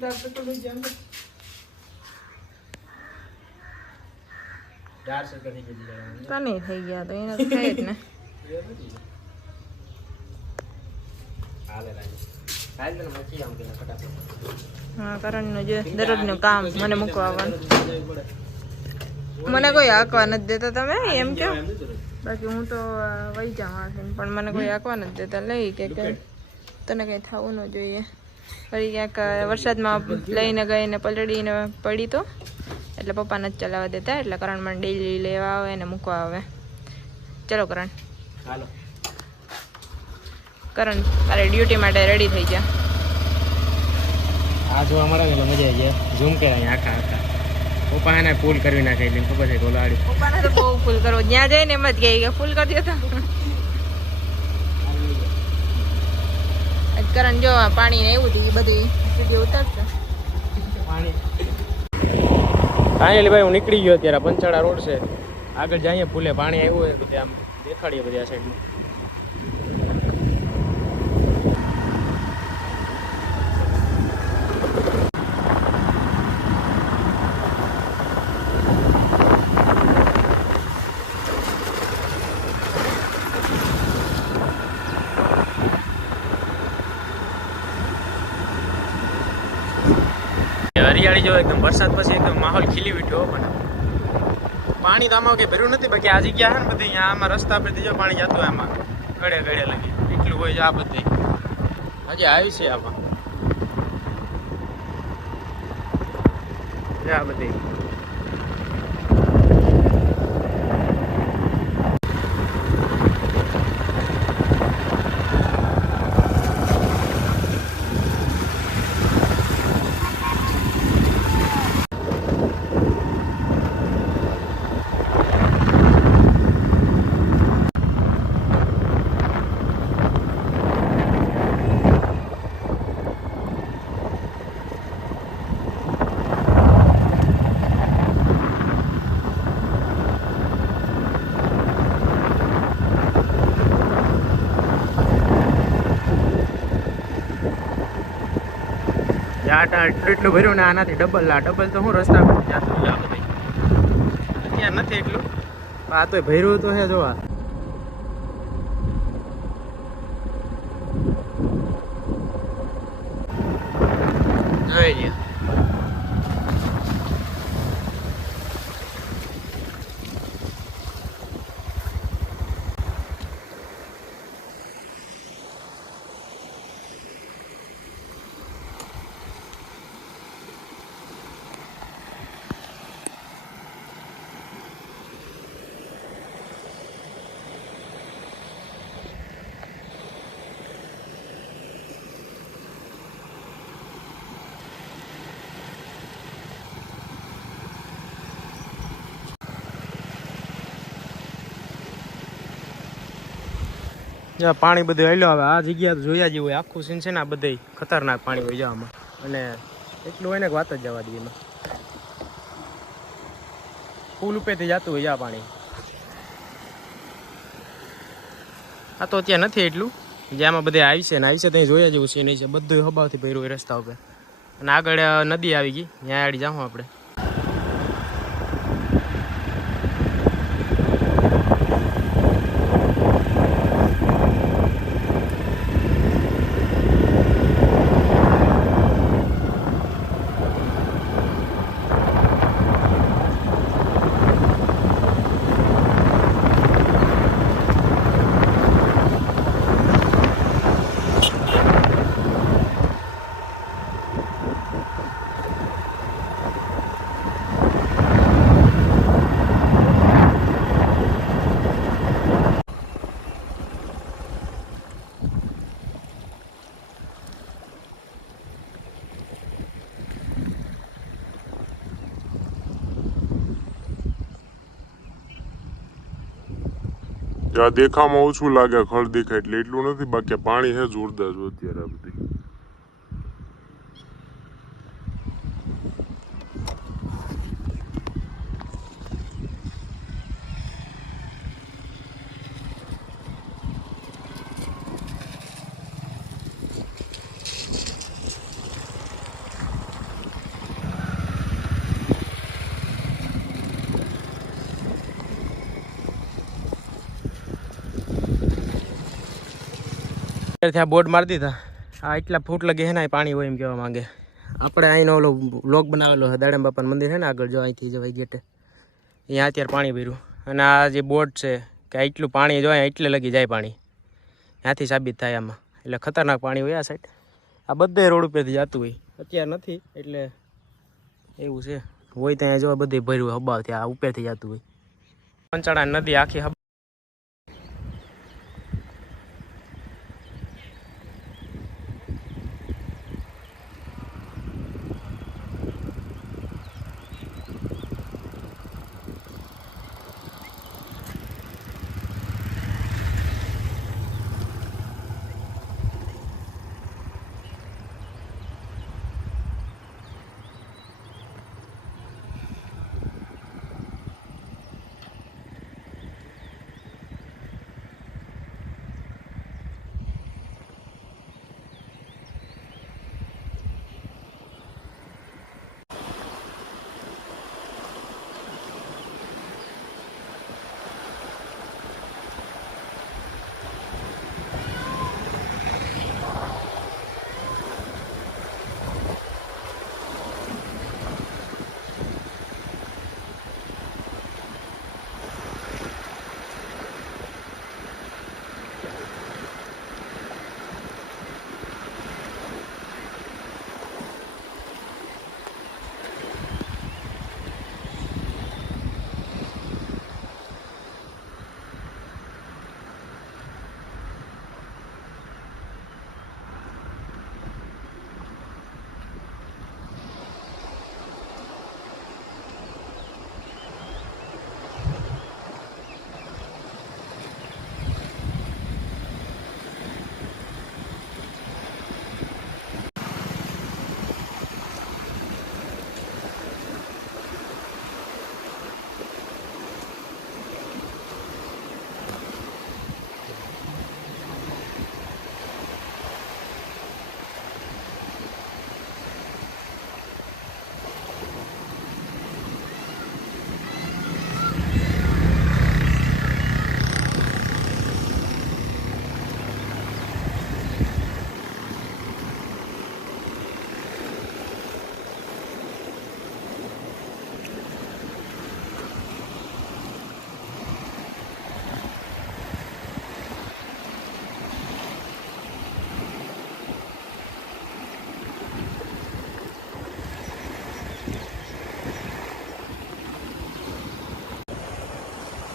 તને થઈ ગયા તો એને થાય જ ને. હા, કરણનું જે દરરોજનું કામ મને મૂકવા આવવાનું. મને કોઈ હાંકવા નથી દેતા તમે એમ કેમ? બાકી હું તો વહી જાઉં, પણ મને કોઈ હાંકવા નથી દેતા. લઈ કે તને કંઈ થવું ન જોઈએ. ફરી ક્યાંક વરસાદમાં લઈને ગઈને પલળીને પડી તો એટલે પપ્પા નથી ચલાવવા દેતા, એટલે કરણ મને ડેલી લેવા આવે ને મૂકવા આવે. ચલો કરણ, હાલો કરણ તારે ડ્યુટી માટે રેડી થઈ ગયા. આ જો અમારા ને મજા આવી જાય. ઝૂમ કે આખા આખા પપ્પા એને ફૂલ કરી નાખે એટલે ખબર છે ગોલાડી. પપ્પાને તો બહુ ફૂલ કરવો, જ્યાં જઈને એમ જ ગઈ ફૂલ કરી દો. કરણ જો પાણી ને એવું થયું, બધી વિડીયો ઉતારશે પાણી. ફાઇનલી ભાઈ હું નીકળી ગયો અત્યારે. પંચાળા રોડ છે, આગળ જઈએ ફૂલે પાણી આવ્યું હોય બધે આમ દેખાડીએ બધી આ સાઈડમાં. હરિયાળી જો એકદમ વરસાદ પછી એકદમ માહોલ ખીલી ઉઠ્યો. પણ પાણી તો આમાં કઈ ભર્યું નથી. બાકી આ જગ્યા છે ને બધી અહીંયા આમાં રસ્તા પરથી જો પાણી જતું હોય આમાં ગળે ગળે લગી એટલું હોય છે. આ બધી હજી આવી છે આમાં આ બધી. એટલું ભર્યું ને આનાથી ડબલ તો હું રસ્તા પર જાતું ભાઈ અત્યારે નથી એટલું. આ તો ભર્યું તો હે જોવા. જોઈ લ્યો પાણી બધું હેલ્યો. હવે આ જગ્યા તો જોયા જેવું હોય. આખું સીન છે ને આ બધે ખતરનાક પાણી હોય જવામાં. અને એટલું હોય ને કે વાત જ જવા દઈએ. એમાં પુલ ઉપરથી જતું હોય આ પાણી. આ તો ત્યાં નથી એટલું. જ્યાંમાં બધે આવી છે ને આવી છે ત્યાં જોયા જેવું સીન છે. બધું હબાવથી ભર્યું હોય રસ્તા ઉપર. અને આગળ નદી આવી ગઈ, ત્યાં આડી જાઉં આપણે. જ્યાં દેખામાં ઓછું લાગે ખડ દેખાય એટલે એટલું નથી. બાકી પાણી હે જોરદાર જો અત્યારે આ બધી. ત્યાં બોર્ડ મારી દીધા. આ એટલા ફૂટ લગી છે ને પાણી હોય એમ કહેવા માંગે. આપણે અહીંનો ઓલો બ્લોક બનાવેલો છે દાડમ બાપાનું મંદિર છે ને આગળ, જો અહીંથી જવાય ગેટે, અહીંયા અત્યારે પાણી ભર્યું. અને આ જે બોર્ડ છે કે એટલું પાણી જો એટલે લગી જાય પાણી, ત્યાંથી સાબિત થાય આમાં. એટલે ખતરનાક પાણી હોય આ સાઈડ. આ બધે રોડ ઉપરથી જતું હોય, અત્યારે નથી એટલે એવું છે. હોય ત્યાં જો બધે ભર્યું હબાવથી, આ ઉપરથી જતું હોય. પંચાળા નદી આખી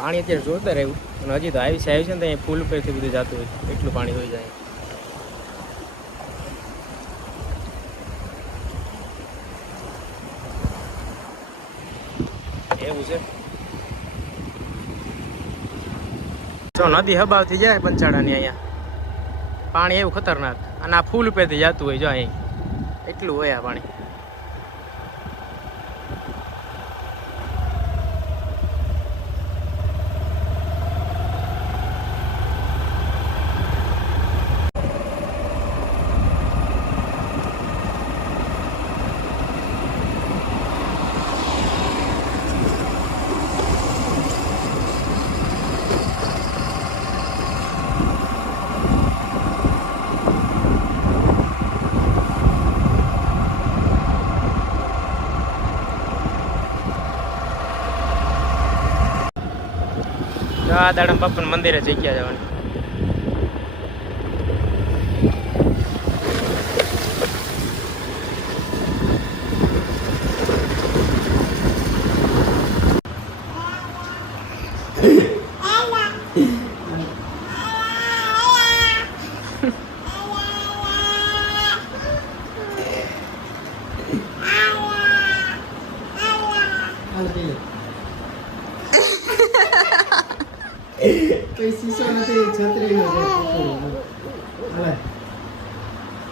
પાણી અત્યારે જોરદાર આવ્યું. અને હજી તો આવી છે ને ત્યાં પુલ ઉપરથી બધું જતું હોય એટલું પાણી હોય જાય. એવું છે. જો નદી હબાવથી જાય પંચાળાની અહીંયા પાણી એવું ખતરનાક. અને આ પુલ ઉપરથી જતું હોય જો અહીં એટલું હોય આ પાણી. આ દાડમ બાપાના મંદિરે જગ્યા જવાની.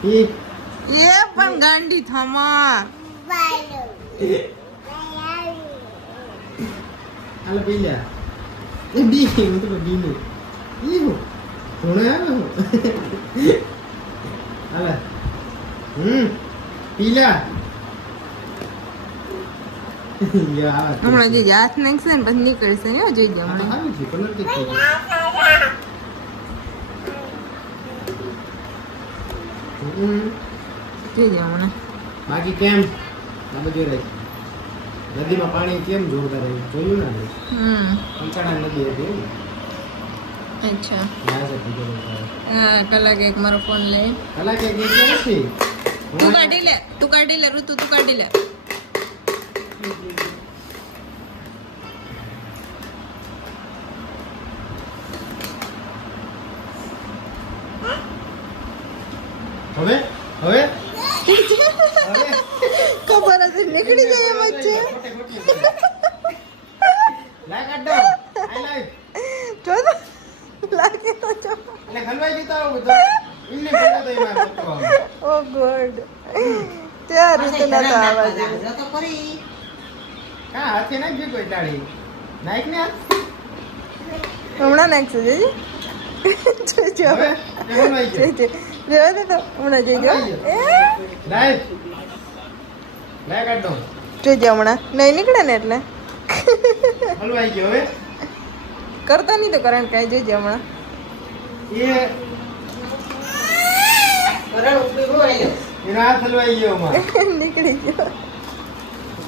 એ પણ ગાંડી થમા હાલો પીલા એ ડી હું તો ડીનું ઈહો કોણે આવ્યો હાલો પીલા હમણાં જે હાથ નાખશે ને પછી નીકળશે ને જોઈ ગયા આવી છે કલર કે જોઈ હમણાં બાકી કેમ આ બધું રહે નદીમાં પાણી કેમ જોરદાર રહ્યું જોયું ને પંચાળા નદી હતી એવું અચ્છા ત્યાં છે બીજો હા કલાક એક મારો ફોન લઈ કલાક એક એટલે નથી તું કાઢી લે ઋતુ તું કાઢી લે હવે હવે ખબર હતી નીકળી જાય એમ જ છે લા કાઢો આઈ લાઈવ જો તો લાગે તો જો એટલે ખલવાઈ ગયો તો બધો ઇન્ને પડ્યો તો એમાં પકડવાનો ઓ ગોડ ત્યાં રીતે નતા આવા કા હાથે નાખ કોઈ ડાળી નાખ ને હાથ હમણાં નાખશે જોઈ જોજો હવે એમાં આવી ગયો જોજો તો હમણાં જોજો લાઈવ લા કાઢો જોજો હમણાં નહીં નીકળે ને એટલે હલવાઈ ગયો હવે કરતા નહીં તો કારણ કઈ જોજો હમણાં એનો હાથ હલવાઈ ગયો નીકળી ગયો